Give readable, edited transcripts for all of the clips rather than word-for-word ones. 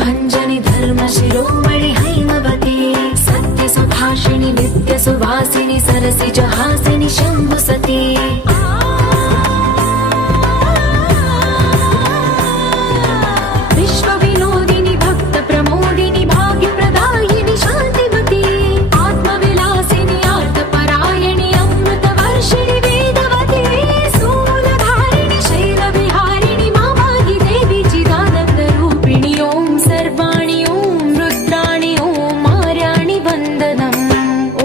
भञ्जनि धर्म शिरोमणि हैमवती सत्य सुभाषिणि नित्य सुवासिनि सरसि जहासिनि शम्भुसती विश्व विनोदिनि भक्त प्रमोदिनि भाग्य प्रदायिनि शान्तिवती आत्मविलासिनि आर्तपरायणि अमृत वर्षिणि वेदवती स्थूलधारिणि शैलविहारिणि मामागि देवी चिदानन्द रूपिणि ओम सर्वाणि ओम रुद्राणि ओम आर्याणि वन्दनम्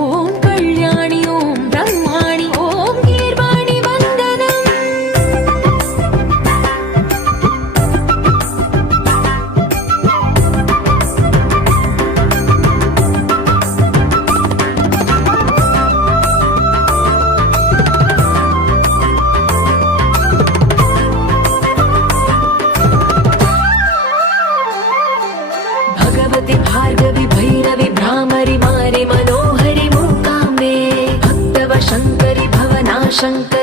ओम कल्याणि ओम ब्रह्माणि ओम गीर्वाणि वन्दनम् भगवति भार्गवि भैरवि भ्रामरि मारि मनोहरि मूकाम्बे भक्तव शङ्करि भवनाशङ्करि